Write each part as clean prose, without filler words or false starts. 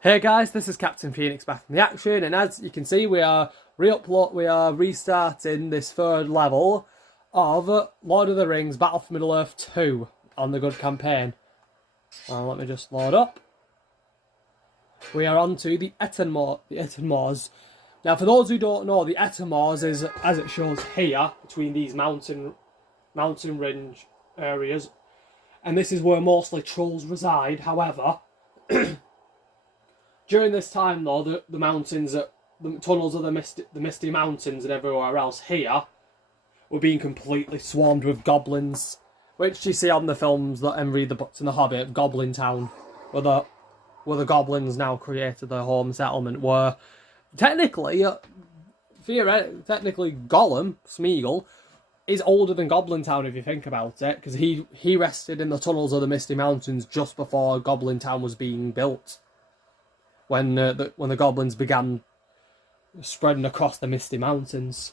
Hey guys, this is Captain Phoenix back in the action, and as you can see, we are restarting this third level of Lord of the Rings Battle for Middle-earth 2 on the good campaign. Let me just load up. We are on to the Ettenmoors. Now, for those who don't know, the Ettenmoors is, as it shows here, between these mountain range areas, and this is where mostly trolls reside. However, during this time, though, the mountains, the tunnels of the misty mountains and everywhere else here were being completely swarmed with goblins, which you see on the films and read the books in The Hobbit, Goblin Town, where the goblins now created their home settlement, where technically Gollum, Smeagol, is older than Goblin Town if you think about it, because he rested in the tunnels of the Misty Mountains just before Goblin Town was being built, when the goblins began spreading across the Misty Mountains,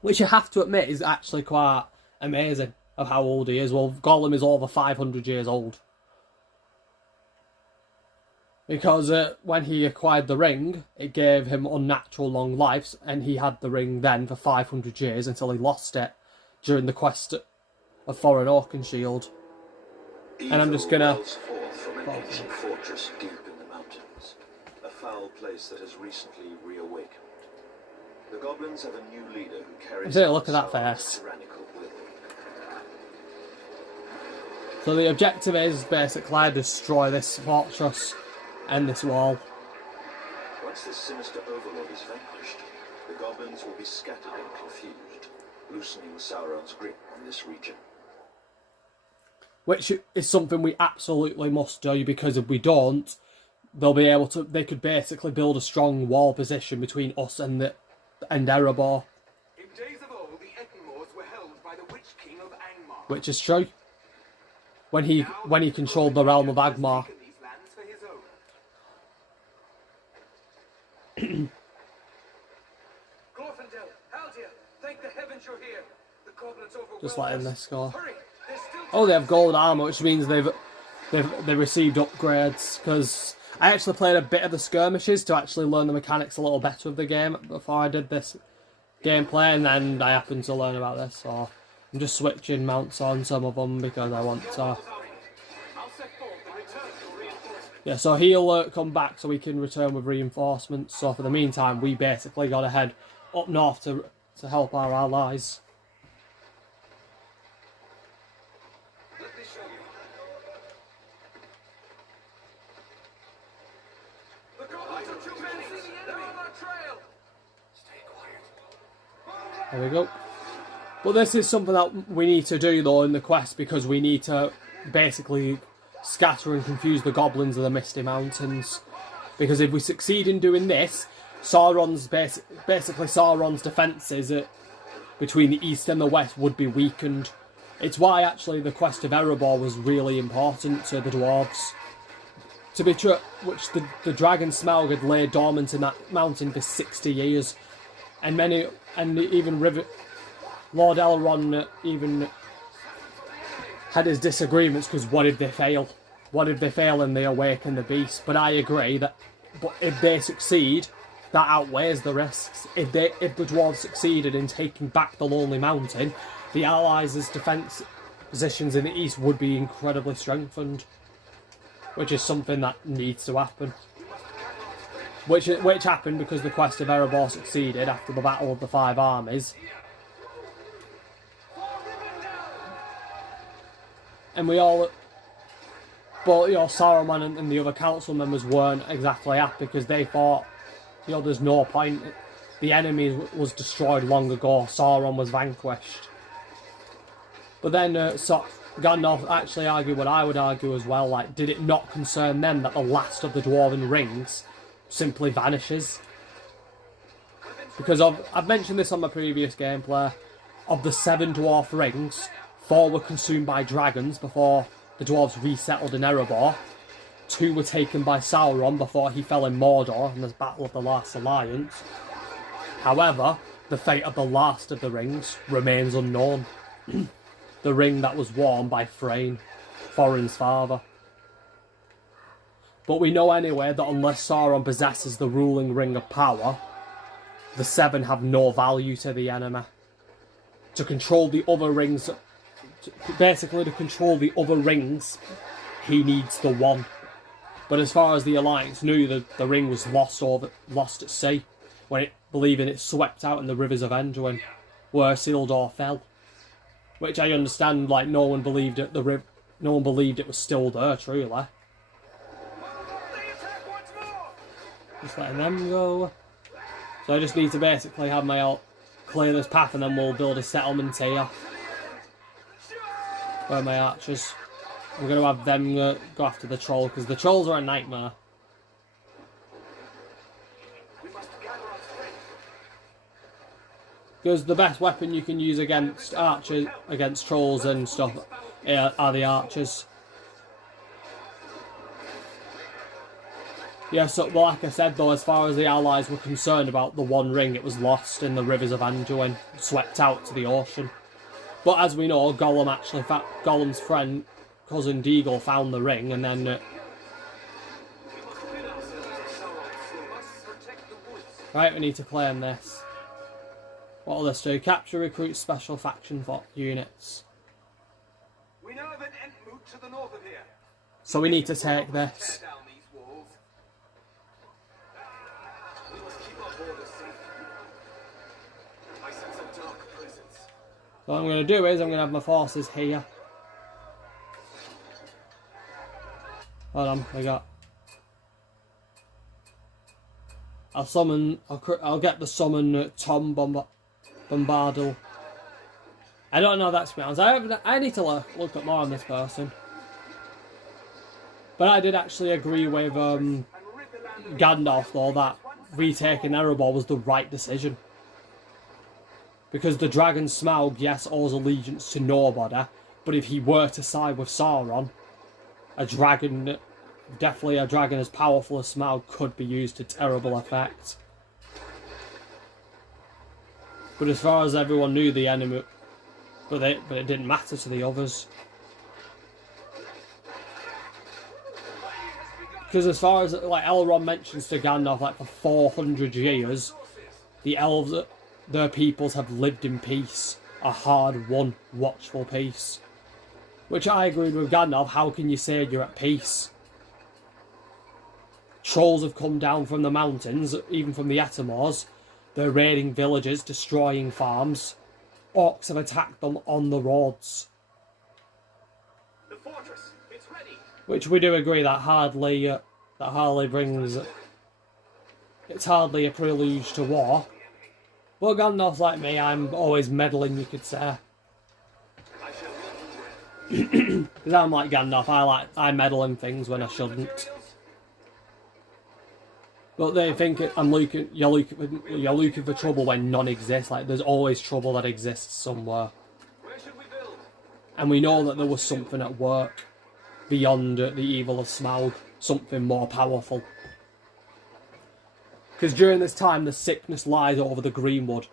which you have to admit is actually quite amazing of how old he is. Well, Gollum is over 500 years old, because when he acquired the ring, it gave him unnatural long lives, and he had the ring then for 500 years until he lost it during the quest of Thorin Oakenshield. And I'm just gonna from an ancient fortress deep in the mountains, a foul place that has recently reawakened. The goblins have a new leader who carries take a look at that face. tyrannical will. So the objective is basically destroy this fortress and this wall. Once this sinister overlord is vanquished, the goblins will be scattered and confused, loosening Sauron's grip on this region. Which is something we absolutely must do, because if we don't, they could basically build a strong wall position between us and Erebor. In days of old, the Ettenmoors were held by the Witch King of Angmar. Which is true. When he controlled the realm of Angmar. Glorfindel, Haldir, thank the heavens you're here. The goblins overwhelmed Just letting us. this go. Hurry, there's still Oh, they have gold armor, which means they received upgrades. Because I actually played a bit of the skirmishes to actually learn the mechanics a little better of the game before I did this gameplay, and then I happened to learn about this. So I'm just switching mounts on some of them because I want to. I'll set forth and return to reinforcement. Yeah, so he'll come back so we can return with reinforcements. So for the meantime, we basically got to head up north to help our allies. Let me show you. The goblins are too many. They're on our trail. Stay quiet. There we go. But this is something that we need to do, though, in the quest, because we need to basically scatter and confuse the goblins of the Misty Mountains. Because if we succeed in doing this, Sauron's defences between the east and the west would be weakened. It's why, actually, the quest of Erebor was really important to the dwarves. To be true, which the dragon Smaug had laid dormant in that mountain for 60 years. And even Lord Elrond even had his disagreements, because what if they fail? What if they fail and they awaken the beast? But I agree that, but if they succeed, that outweighs the risks. If the dwarves succeeded in taking back the Lonely Mountain, the Allies' defence positions in the east would be incredibly strengthened, which is something that needs to happen. Which happened because the quest of Erebor succeeded after the Battle of the Five Armies. And but Saruman and the other council members weren't exactly happy, because they thought, there's no point. The enemy was destroyed long ago. Sauron was vanquished. But then Gandalf actually argued what I would argue as well. Like, did it not concern them that the last of the Dwarven rings simply vanishes? Because I've mentioned this on my previous gameplay. Of the 7 dwarf rings, 4 were consumed by dragons before the dwarves resettled in Erebor. 2 were taken by Sauron before he fell in Mordor in the Battle of the Last Alliance. However, the fate of the last of the rings remains unknown. The ring that was worn by Thrain, Thorin's father. But we know anyway that unless Sauron possesses the ruling ring of power, the seven have no value to the enemy. To control the other rings, basically to control the other rings, he needs the one. But as far as the Alliance knew, the ring was lost at sea, when it believing it swept out in the rivers of Anduin, where Isildur fell. Which I understand, like no one believed it. No one believed it was still there. Truly, just letting them go. So I just need to basically have my alt clear this path, and then we'll build a settlement here. Where are my archers? I'm going to have them go after the troll, because the trolls are a nightmare. Because the best weapon you can use against archers, against trolls and stuff, are the archers. Yeah, so well, like I said though, as far as the allies were concerned about the One Ring, it was lost in the rivers of Anduin, swept out to the ocean. But as we know, Gollum's friend, cousin Deagle, found the ring, and then right, we need to claim this. What will this do? Capture, recruit special faction units. We know of an Ettenmoors to the north of here. So we need to take this. Tear down these walls. We must keep our borders safe. I sense a dark presence. So what I'm going to do is I'm going to have my forces here. Hold on, we got. I'll get the summon Tom Bombadil. I don't know that's pronounced. I need to look up more on this person. But I did actually agree with Gandalf though that retaking Erebor was the right decision. Because the dragon Smaug, yes, owes allegiance to nobody, but if he were to side with Sauron, definitely a dragon as powerful as Smaug could be used to terrible effect. But as far as everyone knew, the enemy, but it didn't matter to the others. Because as far as like Elrond mentions to Gandalf, like for 400 years, the elves, their peoples have lived in peace, a hard-won, watchful peace. Which I agreed with Gandalf. How can you say you're at peace? Trolls have come down from the mountains, even from the Ettenmoors. They're raiding villages, destroying farms. Orcs have attacked them on the roads. The fortress, it's ready. Which we do agree that hardly brings. It's hardly a prelude to war. But Gandalf's like me. I'm always meddling, you could say. Because I'm like Gandalf. I meddle in things when I shouldn't. But they think you're looking for trouble when none exists. Like, there's always trouble that exists somewhere. Where should we build? And we know that there was something at work beyond the evil of Smaug. Something more powerful. Because during this time, the sickness lies over the Greenwood.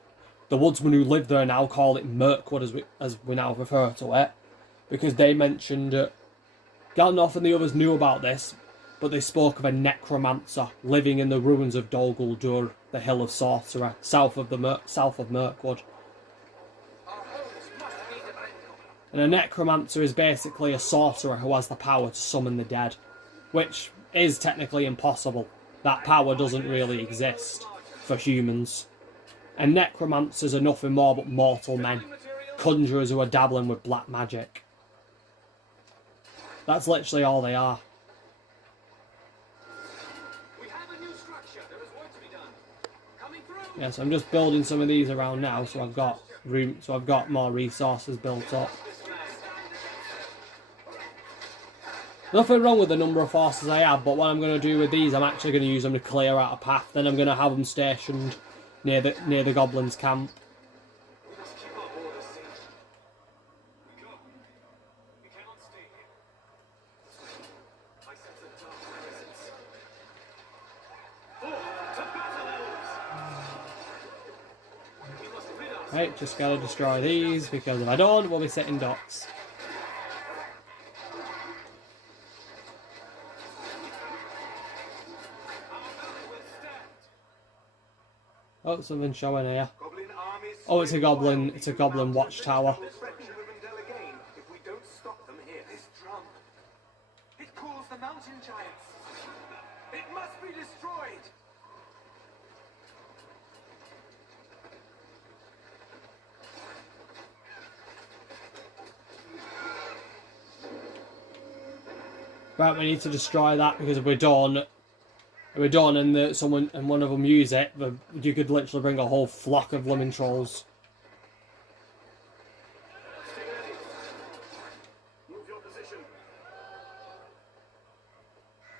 The woodsmen who live there now call it Mirkwood, as we now refer to it. Because they mentioned Gandalf and the others knew about this, but they spoke of a necromancer living in the ruins of Dol Guldur, the Hill of Sorcerer, south of Mirkwood. And a necromancer is basically a sorcerer who has the power to summon the dead, which is technically impossible. That power doesn't really exist for humans. And necromancers are nothing more but mortal men, conjurers who are dabbling with black magic. That's literally all they are. Yes, I'm just building some of these around now, so I've got room, so I've got more resources built up. Nothing wrong with the number of forces I have, but what I'm going to do with these, I'm actually going to use them to clear out a path. Then I'm going to have them stationed near the goblins' camp. Right, just gotta destroy these, because if I don't, we'll be sitting ducks. Oh, something's showing here. Goblin armies Oh, it's a goblin. It's a goblin watchtower. threaten Rivendell again if we don't stop them here. This drum. It calls the mountain giants. It must be destroyed. Right, we need to destroy that because if we're done, and someone and one of them use it, you could literally bring a whole flock of lemon trolls. Move your position.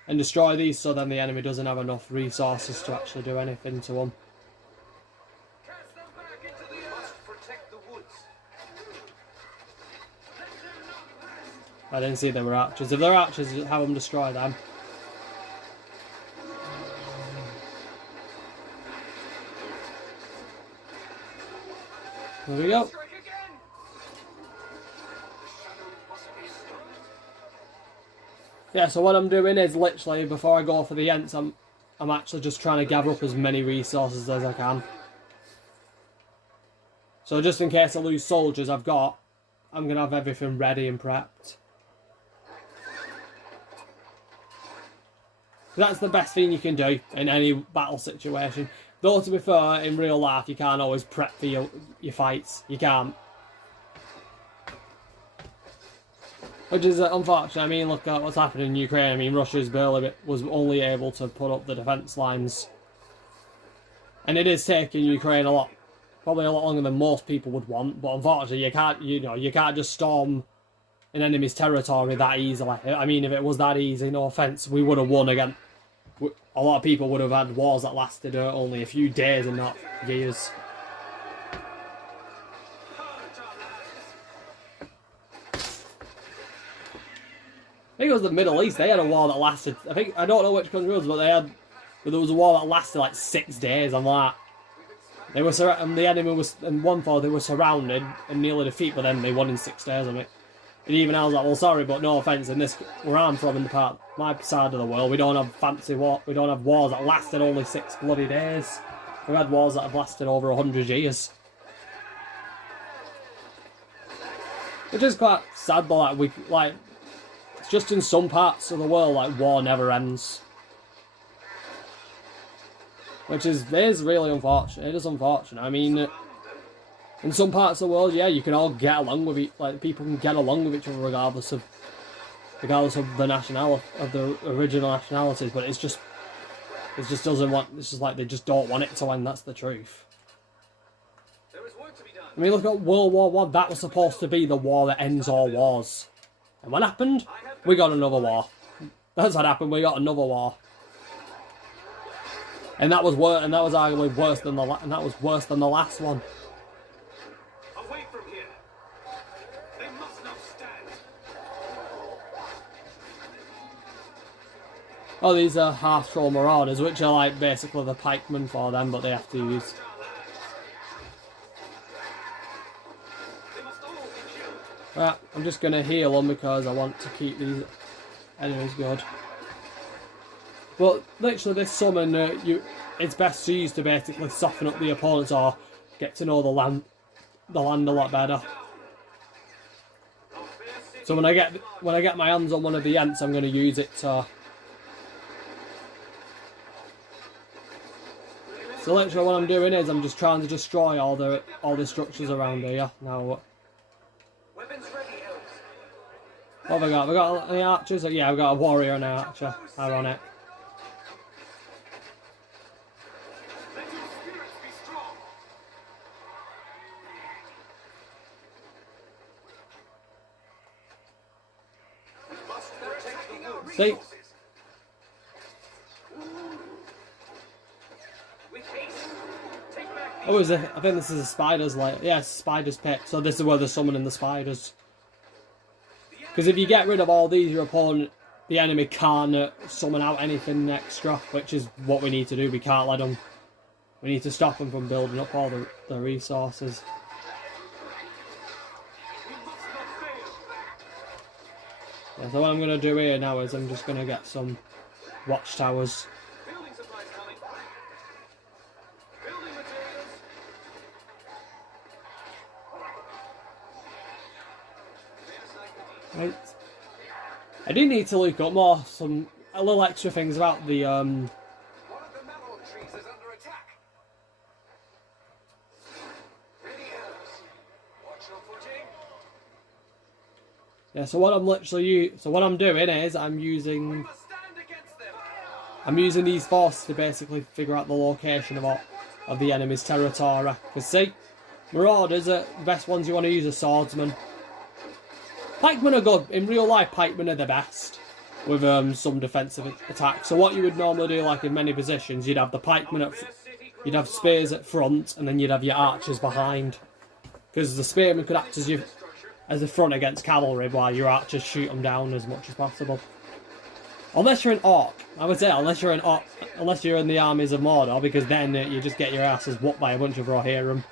And destroy these so then the enemy doesn't have enough resources to actually do anything to them. Cast them back into the earth. Must protect the woods. I didn't see there were archers. If they're archers, have them destroy them. There we go. Strike again. Yeah, so what I'm doing is literally before I go for the Ents, I'm actually just trying to gather up as many resources as I can. So just in case I lose soldiers, I'm gonna have everything ready and prepped. That's the best thing you can do in any battle situation. Though to be fair, in real life you can't always prep for your fights. You can't. Which is unfortunate. I mean, look at what's happening in Ukraine. I mean, Russia's barely was only able to put up the defence lines. And it is taking Ukraine probably a lot longer than most people would want. But unfortunately, you can't just storm an enemy's territory that easily. I mean, if it was that easy, no offence, we would have won again. A lot of people would have had wars that lasted only a few days and not years. I think it was the Middle East. They had a war that lasted. I don't know which country it was, but there was a war that lasted like 6 days. I'm like, they were and the enemy was in one fall. They were surrounded and nearly defeated, but then they won in 6 days on it. And even I was like, well, sorry, but no offence. In this, where I'm from, in my side of the world, we don't have fancy war. We don't have wars that lasted only 6 bloody days. We've had wars that have lasted over 100 years. Which is quite sad, but it's just in some parts of the world, like, war never ends. Which is really unfortunate. It is unfortunate. I mean, in some parts of the world, yeah, you can all get along with people can get along with each other regardless of the nationality, of the original nationalities. But it just doesn't want. It's just like they just don't want it to end. That's the truth. There is work to be done. I mean, look at World War One. That was supposed to be the war that ends all wars. And what happened? We got another war. That's what happened. We got another war. And that was arguably worse than the last one. Away from here. They must not stand. Oh, these are half-troll marauders, which are like basically the pikemen for them, but they have to use. Right, I'm just going to heal them because I want to keep these enemies good. But literally this summon, it's best to use to basically soften up the opponents or get to know the land a lot better. So when I get my hands on one of the Ents, I'm going to use it to. So literally what I'm doing is I'm just trying to destroy all the structures around here. Now, Weapons ready, elves. what have I got? Have I got any archers? Yeah, I've got a warrior and an archer. Ironic. Let your spirits be strong. We must protect the woods. See? With haste. Take back Oh, is it? I think this is a spider's lair. Yeah, spider's pit. So this is where they're summoning the spiders. Because if you get rid of all these, your opponent, the enemy can't summon out anything extra, which is what we need to do. We can't let them. We need to stop them from building up all the resources. Yeah, so what I'm going to do here now is I'm just going to get some watchtowers. building supplies coming. Building materials. Right. I do need to look up more, a little extra things about the One of the mallow trees is under attack. Ready, arrows. Watch your footing. yeah. So what I'm doing is I'm using Must stand against them. these forces to basically figure out the location of the enemy's territory. Because see, marauders are the best ones you want to use are swordsmen. Pikemen are good. In real life, pikemen are the best with some defensive attacks. So what you would normally do, like in many positions, you'd have the pikemen you'd have spears at front, and then you'd have your archers behind. Because the spearmen could act as a front against cavalry, while your archers shoot them down as much as possible. Unless you're an orc, I would say, unless you're in the armies of Mordor, because then you just get your asses whooped by a bunch of Rohirrim,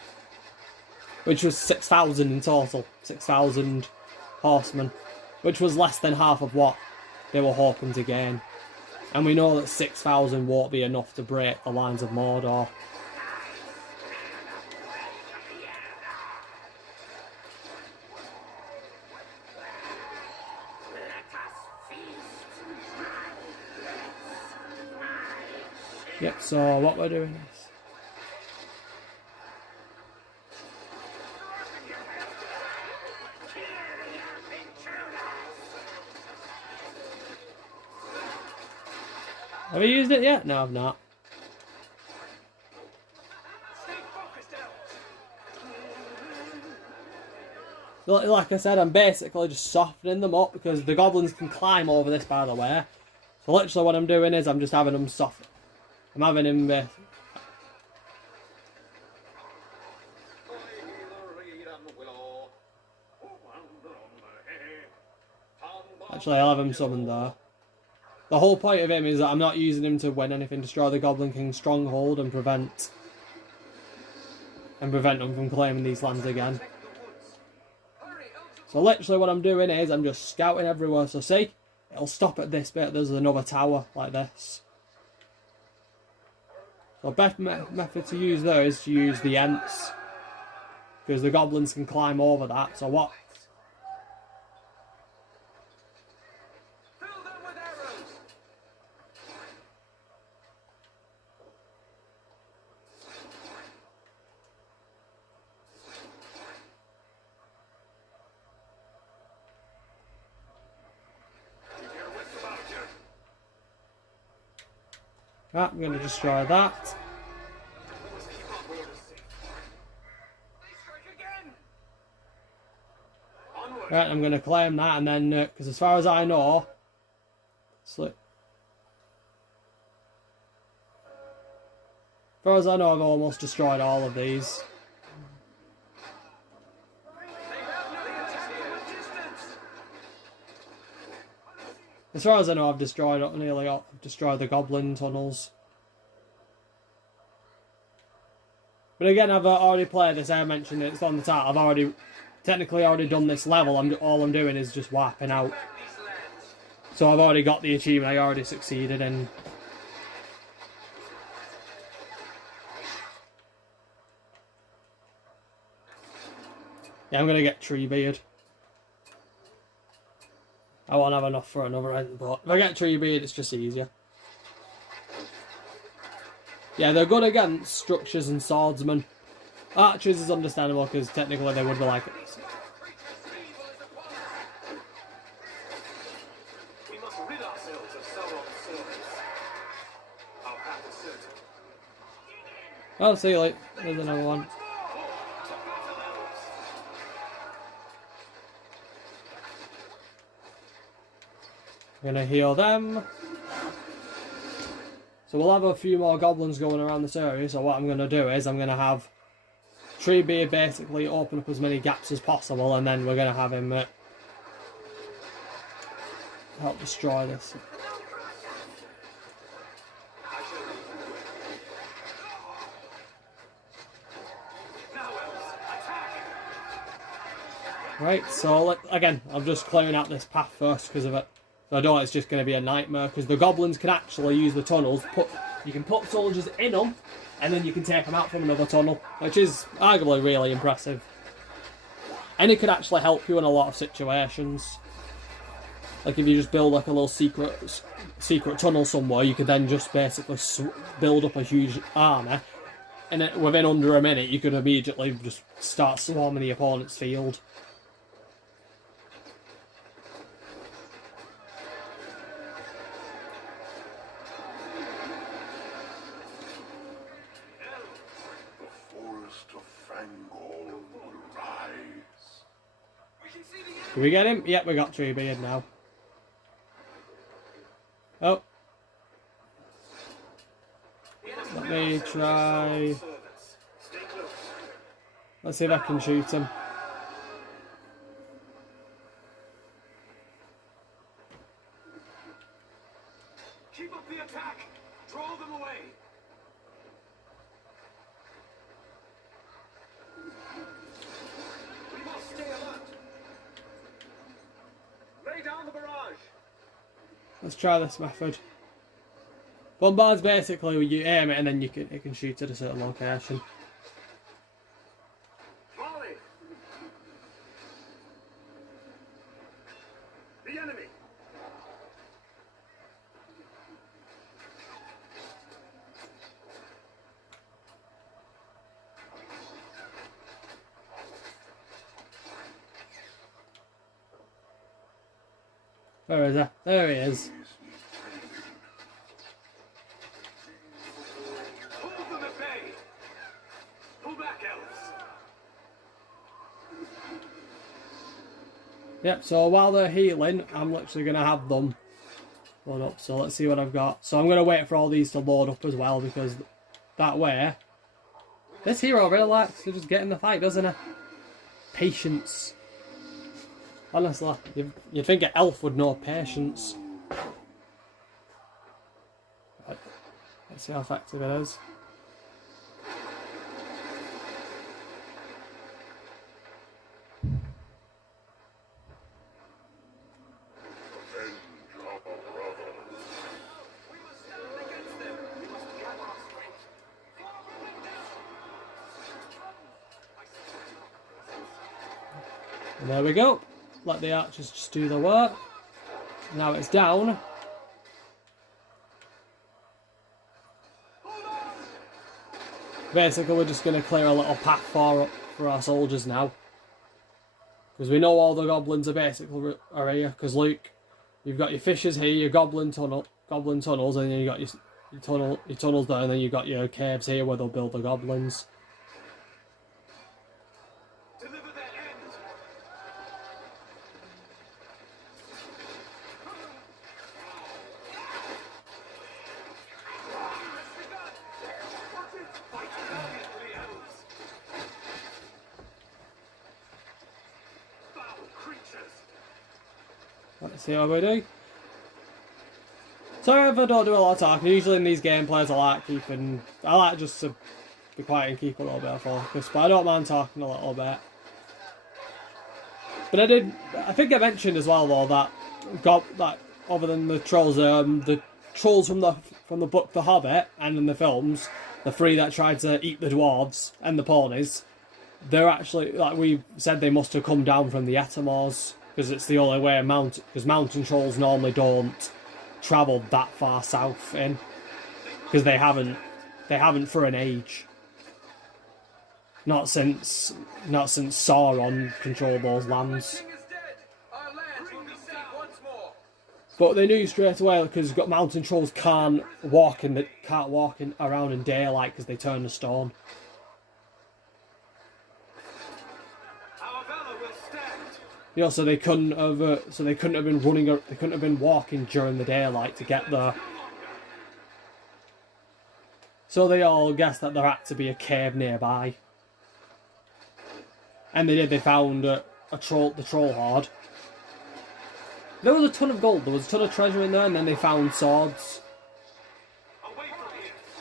which was 6,000 in total, 6,000 horsemen, which was less than half of what they were hoping to gain. And we know that 6,000 won't be enough to break the lines of Mordor. Yep, so what we're doing is... Have I used it yet? No, I've not. Like I said, I'm basically just softening them up because the goblins can climb over this, by the way. So literally what I'm doing is I'm just having them soft. I'm having him... Actually, I'll have him summoned there. The whole point of him is that I'm not using him to win anything, destroy the Goblin King's stronghold and prevent them from claiming these lands again. So literally what I'm doing is I'm just scouting everywhere. So see, it'll stop at this bit. There's another tower like this. So the best method to use there is to use the Ents, because the goblins can climb over that. So what? Right, I'm going to destroy that. Right, I'm going to claim that, and then, because as far as I know, I've almost destroyed all of these. As far as I know, I've destroyed the goblin tunnels. But again, I've already played this. I mentioned it's on the top. I've technically already done this level. All I'm doing is just wiping out. So I've already got the achievement. I already succeeded in. Yeah, I'm gonna get Treebeard. I won't have enough for another end, but if I get Treebeard, it's just easier. Yeah, they're good against structures and swordsmen. Archers is understandable because technically they would be like it. We must rid ourselves of Sauron's servants. Our path is certain. Oh, see, like, there's another one. I'm gonna heal them. So we'll have a few more goblins going around this area. So what I'm gonna do is I'm gonna have Treebeard basically open up as many gaps as possible, and then we're gonna have him help destroy this. Right, so again, I'm just clearing out this path first because of it. So I know it's just going to be a nightmare, because the goblins can actually use the tunnels. You can put soldiers in them, and then you can take them out from another tunnel, which is arguably really impressive. And it could actually help you in a lot of situations. Like if you just build like a little secret tunnel somewhere, you could then just basically build up a huge army, and within under a minute you could immediately just start swarming the opponent's field. Can we get him? Yep, we got Treebeard now. Oh. Let me try... Let's see if I can shoot him. Keep up the attack! Draw them away! We must stay alert! Lay down the barrage! Let's try this method. Bombard's basically where you aim it and then it can shoot at a certain location. Volley! The enemy! Where is he? There he is. Hold them at bay! Pull back, elves! Yep, so while they're healing, I'm literally going to have them load up. So let's see what I've got. So I'm going to wait for all these to load up as well, because that way... This hero really likes to just get in the fight, doesn't he? Patience. Honestly, you'd think an elf would know patience. Right. Let's see how effective it is. And there we go. Let the archers just do the work. Now it's down. Basically, we're just going to clear a little path for our soldiers now. Because we know all the goblins are basically here. Because Luke, you've got your fissures here, your goblin tunnels, and then you got your tunnels there, and then you've got your caves here where they'll build the goblins. Let's see how we do. Sorry if I don't do a lot of talking. Usually in these gameplays I like just to be quiet and keep a little bit of focus, but I don't mind talking a little bit. But I think I mentioned as well though that other than the trolls from the book The Hobbit and in the films, the three that tried to eat the dwarves and the ponies, they're actually, like we said, they must have come down from the Ettenmoors. Because it's the only way because mountain trolls normally don't travel that far south in, because they haven't for an age. Not since Sauron controlled those lands. But they knew straight away because mountain trolls can't walk around in daylight because they turn to stone. You know, so they couldn't have been walking during the daylight to get there. So they all guessed that there had to be a cave nearby. And they did. They found the troll horde. There was a ton of gold. There was a ton of treasure in there, and then they found swords.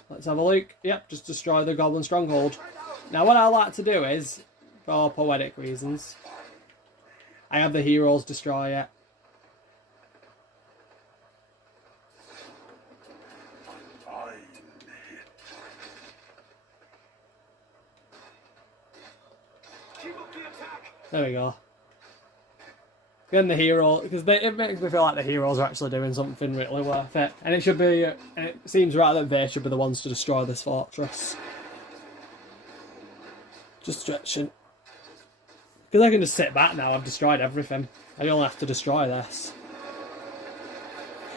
Let's have a look. Yep, just destroy the goblin stronghold. Now, what I like to do is, for poetic reasons, I have the heroes destroy it. There we go. Then the hero, because it makes me feel like the heroes are actually doing something really worth it. And it should be, and it seems right that they should be the ones to destroy this fortress. Just stretching. Because I can just sit back now, I've destroyed everything. I only have to destroy this.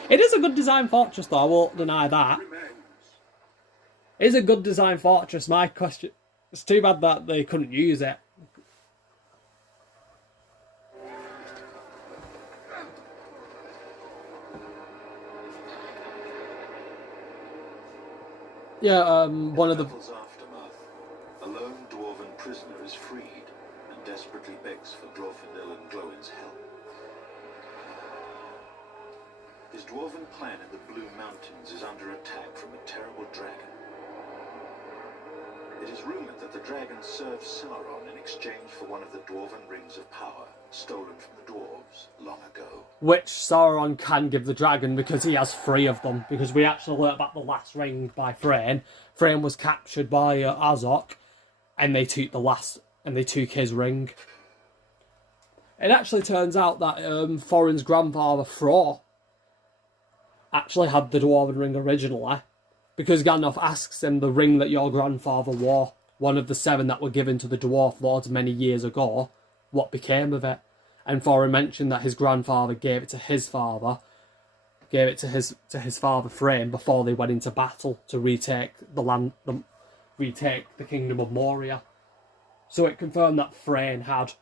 It is a good design fortress though, I won't deny that. It is a good design fortress, my question... It's too bad that they couldn't use it. Yeah, one of the... battle's aftermath, a lone dwarven prisoner is freed and desperately begs for Glorfindel and Glowin's help. His dwarven clan in the Blue Mountains is under attack from a terrible dragon. It is rumored that the dragon served Sauron in exchange for one of the dwarven rings of power, stolen from the dwarves long ago. Which Sauron can give the dragon because he has 3 of them. Because we actually learnt about the last ring by Thrain. Thrain was captured by Azog, and they took his ring. It actually turns out that Thorin's grandfather Thor actually had the dwarven ring originally. Because Gandalf asks him, the ring that your grandfather wore, one of the 7 that were given to the dwarf lords many years ago, what became of it? And Thorin mentioned that his grandfather gave it to his father, to his father Thrain before they went into battle to retake the kingdom of Moria. So it confirmed that Thrain had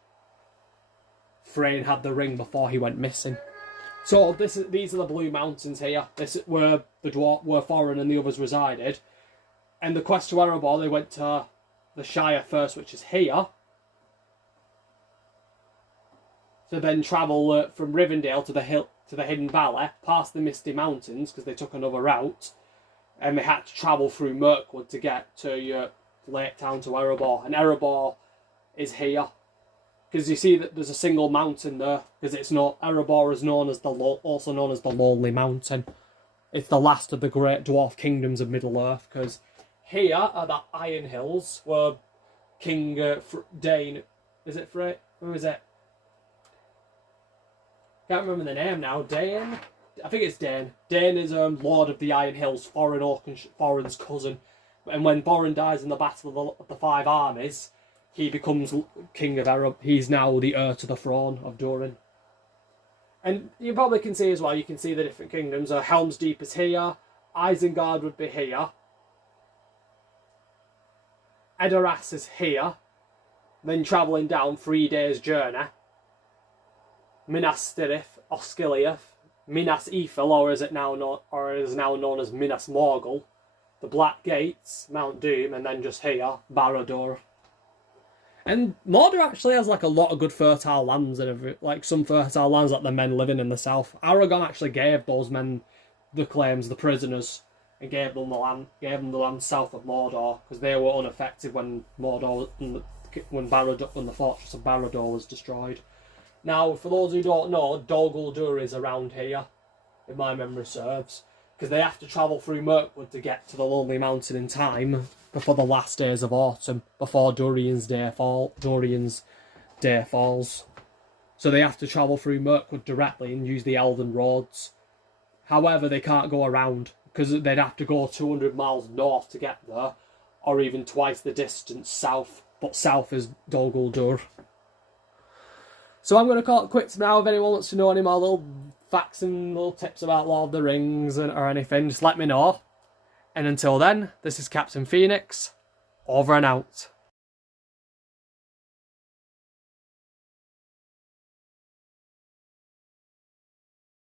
the ring before he went missing. So these are the Blue Mountains here. This is where Thorin and the others resided. And the quest to Erebor, they went to the Shire first, which is here. To then travel from Rivendell to the Hidden Valley, past the Misty Mountains, because they took another route. And they had to travel through Mirkwood to get to Lake Town to Erebor. And Erebor is here. Because you see that there's a single mountain there. Because it's not... Erebor is also known as the Lonely Mountain. It's the last of the great dwarf kingdoms of Middle-earth. Because here are the Iron Hills, where King Dane... Is it Frey? Who is it? Can't remember the name now. Dane? I think it's Dane. Dane is Lord of the Iron Hills, Thorin's cousin. And when Thorin dies in the Battle of the 5 Armies... he becomes king of Erebor. He's now the heir to the throne of Durin. And you probably can see as well, you can see the different kingdoms. Helm's Deep is here. Isengard would be here. Edoras is here. Then travelling down 3 days' journey. Minas Tirith, Osgiliath, Minas Ithil, or is now known as Minas Morgul. The Black Gates, Mount Doom, and then just here, Barad-dûr. And Mordor actually has like a lot of good fertile lands and like some fertile lands that the men living in the south. Aragorn actually gave those men the claims, the prisoners, and gave them the land south of Mordor because they were unaffected when the fortress of Barad-dûr was destroyed. Now, for those who don't know, Dol Guldur is around here, if my memory serves, because they have to travel through Mirkwood to get to the Lonely Mountain in time before the last days of autumn, before Durian's day falls. So they have to travel through Mirkwood directly and use the Elven roads. However, they can't go around, because they'd have to go 200 miles north to get there, or even twice the distance south, but south is Dol Guldur. So I'm going to call it quits now. If anyone wants to know any more little facts and little tips about Lord of the Rings or anything, just let me know. And until then, this is Captain Phoenix, over and out.